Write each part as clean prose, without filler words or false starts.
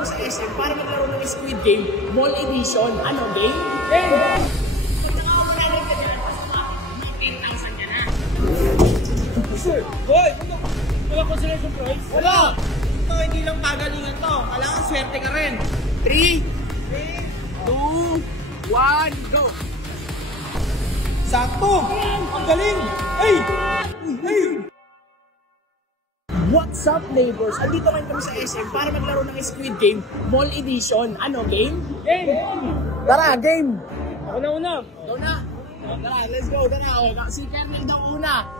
kami sa SM para maglaro ng Squid Game Mall Edition. Ano, game? Game! Pag nakakunanan ka dyan, basta may 10,000 ka na. Sir, boy! Wala consolation prize? Wala! Ito, hindi lang pagalingan to. Kailangan swerte ka rin. 3, 2, 1, go! Sakto! Ang galing! Ay! Ay! What's up, neighbors? Andito ngayon kami sa SM para maglaro ng Squid Game Mall Edition. Ano, game? Game! Tara, game! Ako na una. Go na! Tara, let's go! Tara, okay. Si Kernel daw una.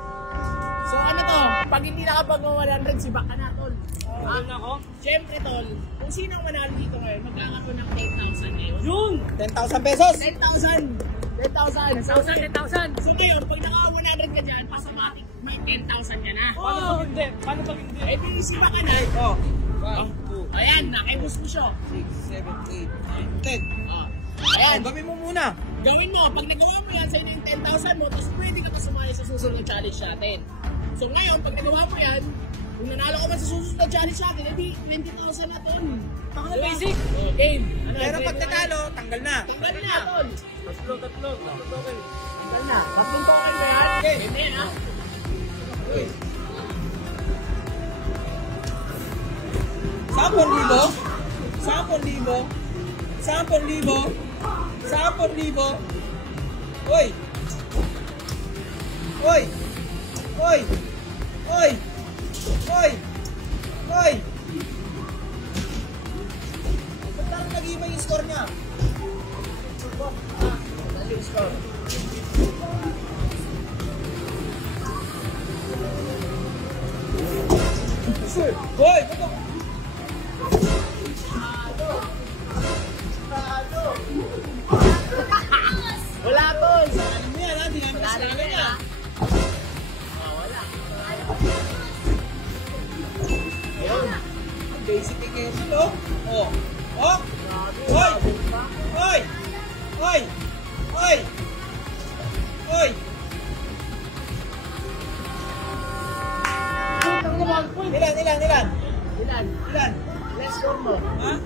So ano to? Pag hindi nakapag-100, si Baka na, tol. Ano ako? Siyempre, tol, kung sino ang manalo dito ngayon, magkakaroon ng 10,000 ngayon. Yun! 10,000 pesos! 10,000! 10,000! 10,000! So ngayon, pag naka-100 ka dyan, pasamatin, may 10,000 ka na. Paano pag hindi? Paano pag hindi? Eh, di si Baka na. Oh. 1, 2, Ayan, nakibus mo siya. 6, 7, 8, 10. Oh. Ayan, Gawin mo muna. gawin mo. Pag nagawa mo yan, sa'yo na yung 10,000 mo, tapos pwede ka pa sumali sa susunod na challenge natin. So ngayon, pag nagawa mo yan, kung nanalo ka man sa susunod na challenge natin, edi 20,000 na ton. Basic. Oh, game. Ano, Pero game pag mo? natalo, tanggal na. Tanggal na, ton. Tatlo token. Tanggal na. Tatlong token ba yan? Okay. Game na yan, ha? Sampo libo. Oy! Oy! Oy! Oy! Oy! Oy! Ba't parang nag-iba yung score niya? Dali yung score. Hoy! Ba't ako? Wala, ton. Ano mo yan ha? Di namin kasalanan niya. Wala. Basic equation, oh. Oh. Oh. Hoy! Hoy! Hoy! Hoy! Hoy! Ilan? Ilan? Ilan? Let's score mo. Ha?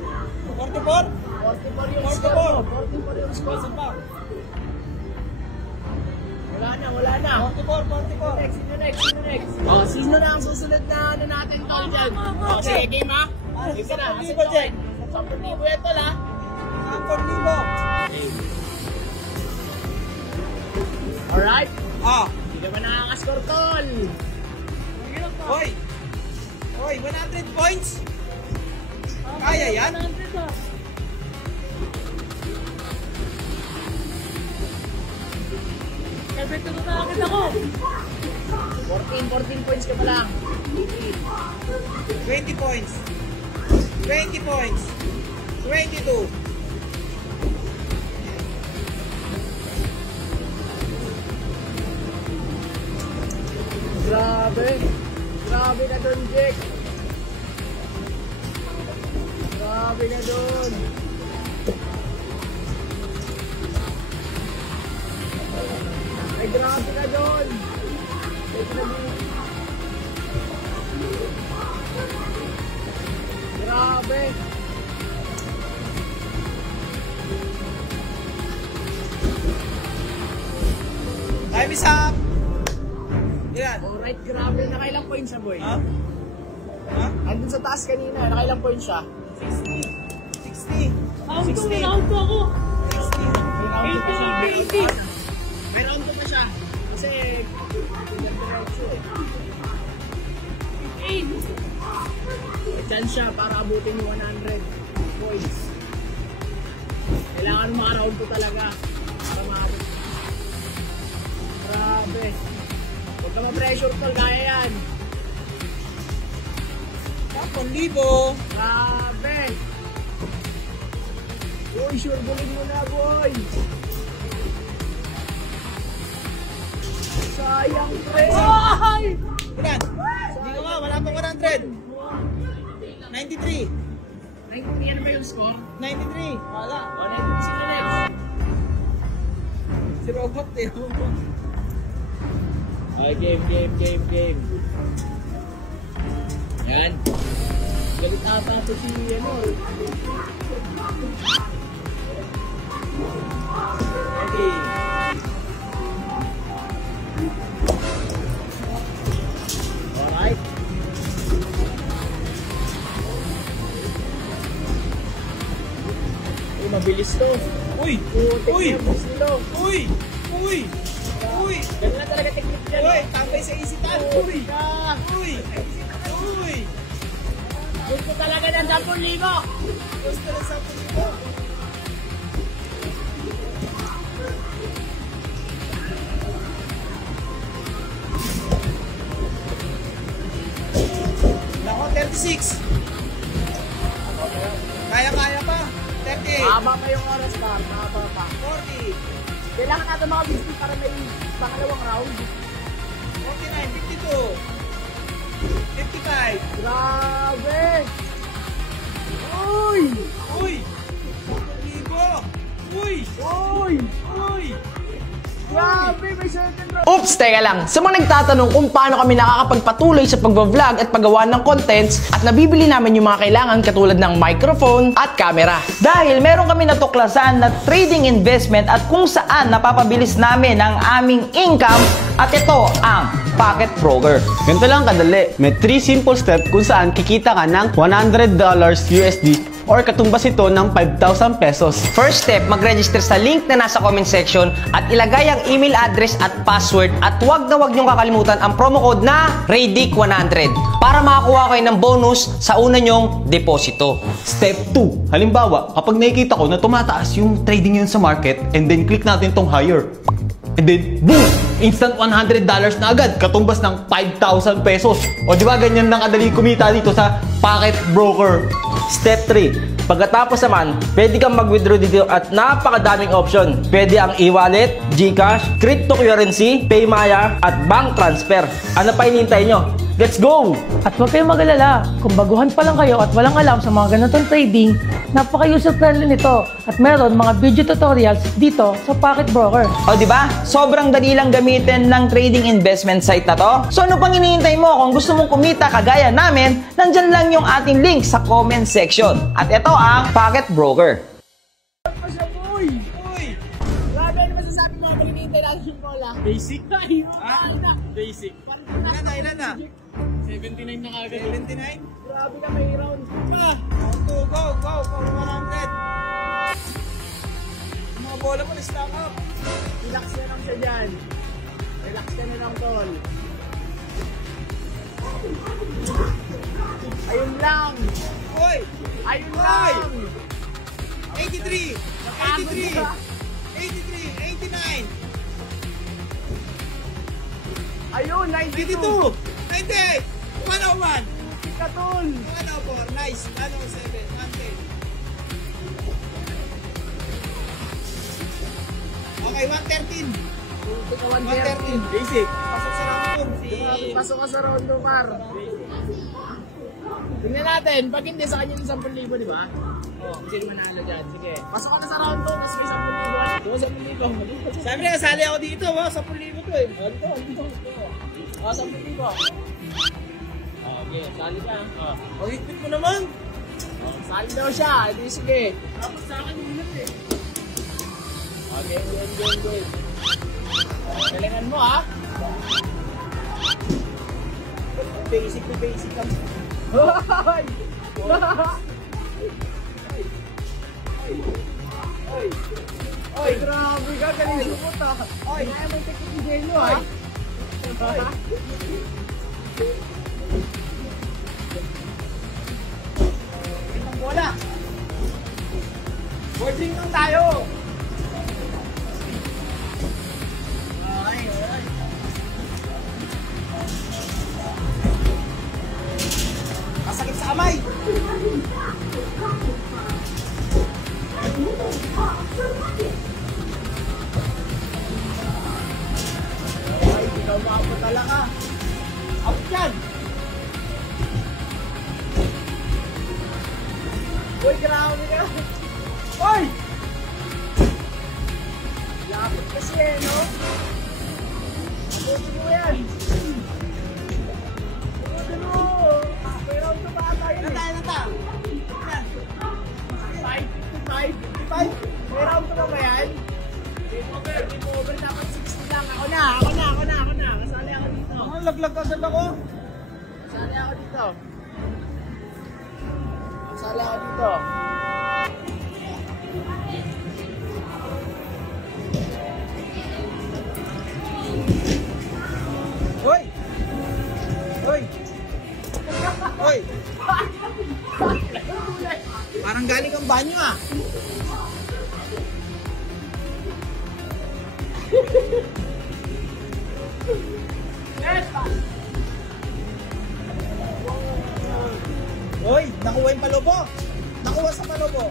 44? 44 yung score mo. 44 yung score. Saan pa? Wala na. 44. Next. Oh, sino na ang susunod na ano natin, tol, dyan? Oh, sige, game, ha? Game ka na. 10,000 dyan. 10,000 yan, tol, ha? 4,000. Alright? Ah. Hindi ka ba nakakascore, tol? Hoy! Hoy, 100 points? Kaya yan? Perfecto na nakakit ako. 14 points ka pa lang. 20 points. 20 points. 22. Grabe na dun, Jake. Grabe na dun. Ay, grabe na dun. Grabe. Time is up. Yan. Alright, grabe. Nakailang points siya, boy? Ha? Ha? Andun sa taas kanina. Nakailang points siya? 60. 60. Round to ako. 60. 80. May round to pa siya. Kasi, diretso eh. 8. May chance siya para abutin yung 100 points. Kailangan maka-round to talaga para maabot. Grabe. Huwag ka ma-pressure, tol. Kaya yan. 1,000. Grabe. Uy, sure bulin mo na, boy. Sayang, pre. Ay! Ilan? Hindi ko nga, wala pang 100. 93. 93, ano ba yung score? 93. Wala. O, 93 sino next? Si Robot eh. Ay, game. Yan. Galit ata ito si ano. Ready. Alright. Uy, mabilis to. Uy! Uy! Mabilis nito. Uy! Uy! Uy! Ganun lang talaga technique dyan. Uy! Tambay sa isitan! Uy! Uy! Uy! Gusto talaga ng 10,000. Gusto na sa pulido. Nako, 36. Kaya pa. 38. Haba pa yung oras pa. Haba pa. 40. Kailangan natin mga business para may pangalawang round. 49. 52. 55. Grabe! Uy! Uy! Libo! Uy! Uy! Uy! Grabe! May second round! Oops! Teka lang, sa mga nagtatanong kung paano kami nakakapagpatuloy sa pagbablog at paggawa ng contents at nabibili namin yung mga kailangan katulad ng microphone at camera. Dahil meron kami natuklasan na trading investment at kung saan napapabilis namin ang aming income at ito ang Pocket Broker. Ganito lang kadali. May 3 simple steps kung saan kikita ka ng $100 USD or katumbas ito ng 5,000 pesos. First step, mag-register sa link na nasa comment section at ilagay ang email address at password at huwag na huwag niyong kakalimutan ang promo code na RADIC100 para makakuha kayo ng bonus sa una niyong deposito. Step 2. Halimbawa, kapag nakikita ko na tumataas yung trading yun sa market and then click natin tong higher. And then, boom! Instant $100 na agad, katumbas ng 5,000 pesos. O di ba ganyan lang kadali kumita dito sa Pocket Broker. Step 3. Pagkatapos naman, pwede kang mag-withdraw dito at napakadaming option. Pwede ang e-wallet, GCash, cryptocurrency, Paymaya, at bank transfer. Ano pa hinihintay nyo? Let's go! At huwag kayong mag-alala, kung baguhan pa lang kayo at walang alam sa mga ganitong trading, napaka-user-friendly nito at meron mga video tutorials dito sa Pocket Broker. O di ba? Sobrang dali lang gamitin ng trading investment site na to. So ano pang hinihintay mo? Kung gusto mong kumita kagaya namin, nandyan lang yung ating link sa comment section. At ito ang Pocket Broker. Uy! Uy! Grabe, ano masasabi mo pag hinihintay natin yung bola? Basic na yun. Basic. Ilan na? 79 na kagad. 79? Grabe ka, may round pa. Round 2, go! Go! For 100. Mga bola mo na-stack up. Relax na lang siya dyan. Relax ka na lang, tol. Ayun lang. Uy! Ayun lang. 83! 83! 83! 89! Ayun, 92. 92! 98! 101! Ika, tol. 104! Nice! 107! 110! Okay, 113! Ika, 113! Basic! Pasok sa round 2. Pasok ka sa round 2, par. Tingnan natin, pag hindi sa kanya ng 10,000, di ba? Oh, sino manalo dyan? Sige. Pasok ka na sa round 2, tapos may 10,000. 10,000. Sabi na, kasali ako dito. 10,000 to eh. Dito. Oh, 10,000. Okay, sali ka. Ang higpit mo naman. Sali daw siya. Hindi, sige. Tapos sa akin yung minute eh. Okay, game. Galingan mo, ha? Basic to basic lang. Hoy! Oy, grabe ka, galing mo ta. Oy, kaya may teknikigay mo, ha? Itong bola. Boarding lang tayo. Masakit sa kamay. Ay, ikaw makapatala ka. Out yan. Uy, grabe ka. Uy! Lapit kasi eh, no? Abutin mo yan. Abutin mo. May round na ba tayo Nata. 55. May round ka ba yan? Game over. Dapat 60 lang. Ako na. Kasali ako dito. Laglag agad ako. Kasali ako dito. Hoy! Parang galing kang banyo ah. Hoy! Nakuha yung palobo! Nakuha sa palobo!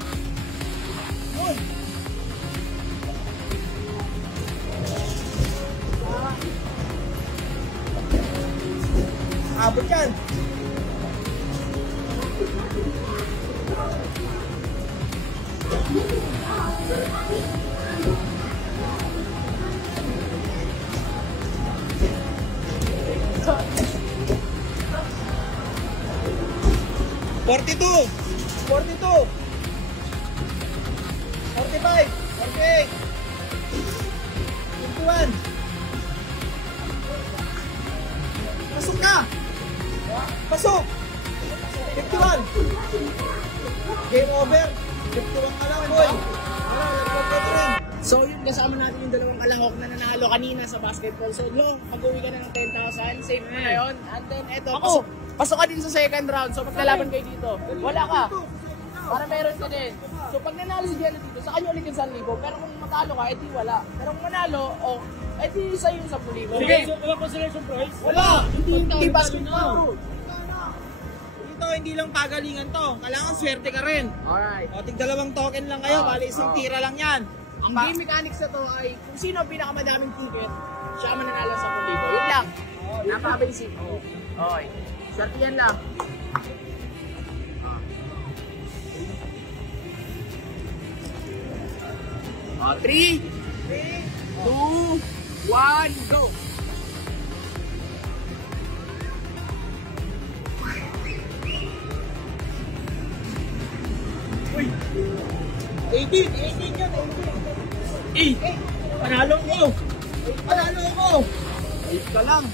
Hoy! Abot yan! $42, 45, 48, 51. Pasok na! Pasok! 51. Game over. 51 ka lang, boy. So yung kasama natin yung dalawang kalahok na nanalo kanina sa basketball. So long, pag-uwi ka na ng 10,000, safe mo na yun. And then eto, pasok ka din sa second round. So maglalaban kayo dito. Wala ka. Para meron ka din. So pag nanalo si Jello dito, sa kanya ulit yung 1,000. Pero kung matalo ka, edi wala. Pero kung manalo, edi sa'yo yung 10,000. Okay, so wala consolation prize? Wala! Hindi basketball. Ito, hindi lang pagalingan to. Kailangan swerte ka rin. Alright. O, tig-2 token lang kayo. Bali, isang tira lang yan. Ang game mechanics na to ay kung sino ang pinakamadaming ticket, siya ang mananalo sa 10,000. Yun lang. Napaka-basic. Okay. Swerte yan lang. 3, 2, 1, go! Uy! 18 yan, 18. Panalo ko! Panalo ko! 8 ka lang.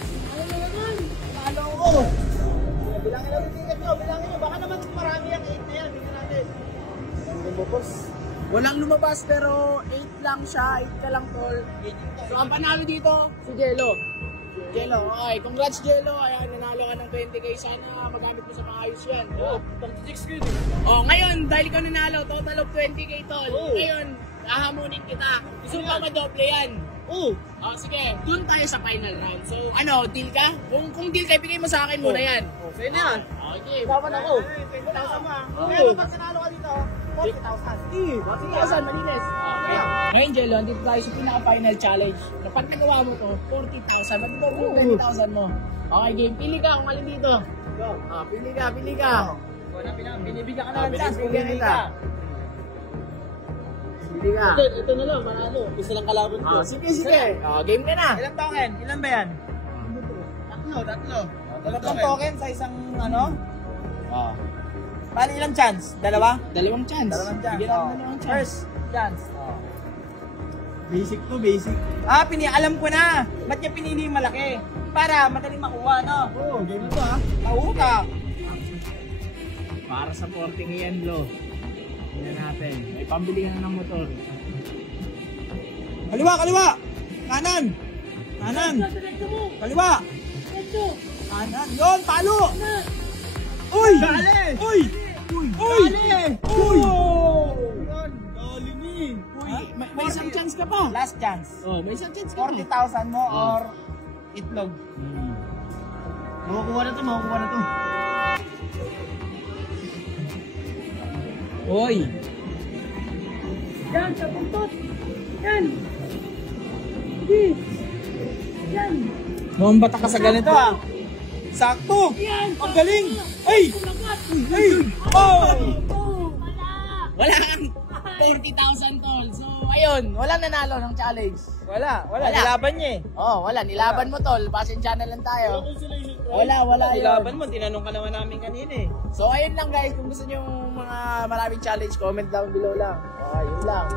Panalo ko! Bilangin lang yung ticket nyo, bilangin nyo. Baka naman marami ang 8 na yan. Bigyan natin. Walang lumabas pero 8 lang siya, 8 ka lang tol. So ang panalo dito, si Jello. Jello, okay. Congrats Jello. Ayan, nanalo ka ng 20k. Sana magamit mo sa maayos yan. Oo, 36 yun. Oh, ngayon, dahil ikaw nanalo, total of 20k tol. Ngayon, hahamunin kita. Gusto mo ba madoble yan? Oo. Oh, sige, dun tayo sa final round. So, ano, deal ka? Kung deal ka, ibigay mo sa akin muna yan. Sa'yo na yan. Okay, Bawan ako. 20,000 mo ah. Pero pag nanalo ka dito, 40,000. 40,000, malinis. Okay. Ngayon, Jello, andito tayo sa pinaka-final challenge. Kapag nagawa mo to, 40,000. Ba't ito kung 20,000 mo? Okay, game. Pili ka kung alin dito. Pili ka. Binibigyan ka na ng chance. Binibigyan kita. Pili ka. Ito na lang, manalo. Isa lang kalaban ko. Sige. Game ka na. Ilang token? Ilan ba yan? Tatlo. Dalawang token sa isang ano? Bali ilang chance? Dalawa? Dalawang chance. Bigyan natin dalawang chance. First chance. Basic to, basic. Alam ko na. Ba't niya pinili yung malaki? Para madaling makuha, no? Oo, game na to ha. Makuha ka. Para sa 40 yan, Lo. Tingnan natin. May pambili ka na ng motor. Kaliwa! Kanan! Kaliwa! Kanan! Yun! Palo! Uy! Dali! Uy! Yan! Dali ni! May isang chance ka pa. Last chance. Oh, may isang chance ka pa. 40,000 mo or itlog. Makukuha na to. Oy! Yan, sa buntot. Yan. Hindi. Yan. Mukhang bata ka sa ganito ah. Sakto! Yan. Ang galing! Ay! Kumagat. Ay! Oh! Wala kang 20,000 tol. So, ayun, walang nanalo ng challenge. Wala. Nilaban niya eh. Oh, wala. Nilaban mo tol. Pasensya na lang tayo. Wala yun. Nilaban mo, tinanong ka naman namin kanina eh. So, ayun lang guys. Kung gusto nyo mga maraming challenge, comment down below lang. Okay, yun lang.